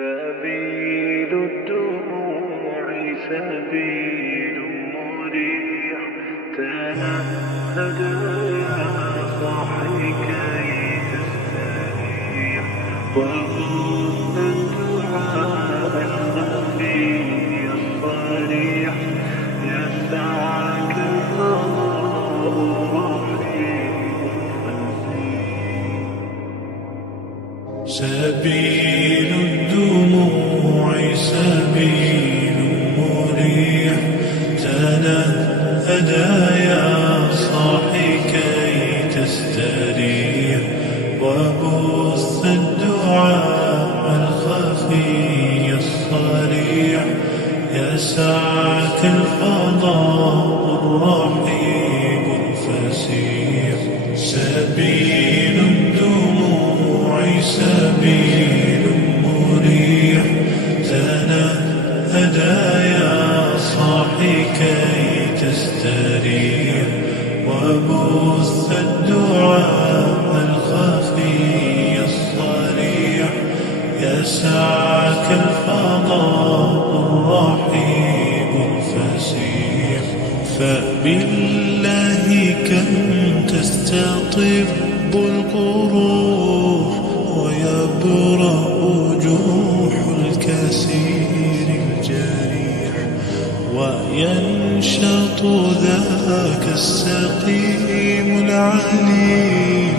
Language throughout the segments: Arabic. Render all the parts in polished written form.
سبيل الدموع سبيل مريح، تنهد يا صاحي كي تستريح، وخذ الدعاء الخفي الصريح، يسعك القضاء الرحيم الفسيح. سبيل الدموع سبيل مريح، تنهد يا صاحي كي تستريح، وبث الدعاء الخفي الصريح، يسعك الفضاء الرحيب الفسيح. سبيل الدموع سبيل مريح، تنهد يا صاحي كي تستريح، وبث الدعاء الخفي الصريح، يسعك الفضاء الرحيب الفسيح. فبالله كم تستطب القروح، ويبرأ جروح الكثير الجريح، وينشط ذاك السقيم العليل،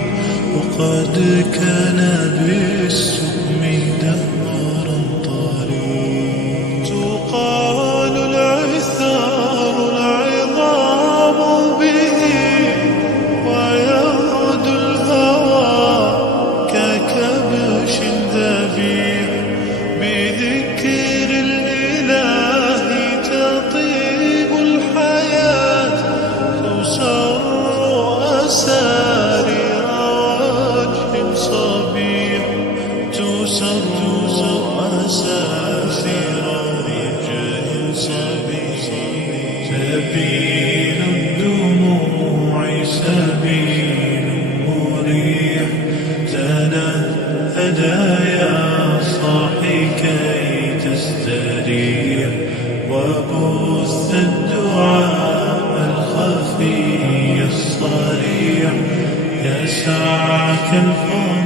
وقد كان بالسم دهرا طريق. تقال العثار العظام به، ويعود الهوى ككبش ذبيح، بذكر الإله تطيب الحياة، تسر أسارير وجه صبيح، تسر أسارير وجه صبيح. سبيل الدموع سبيل مريح، تنهد يا صاحي كي تستريح، وبث الدعاء الخفي الصريح، يسعك الفضل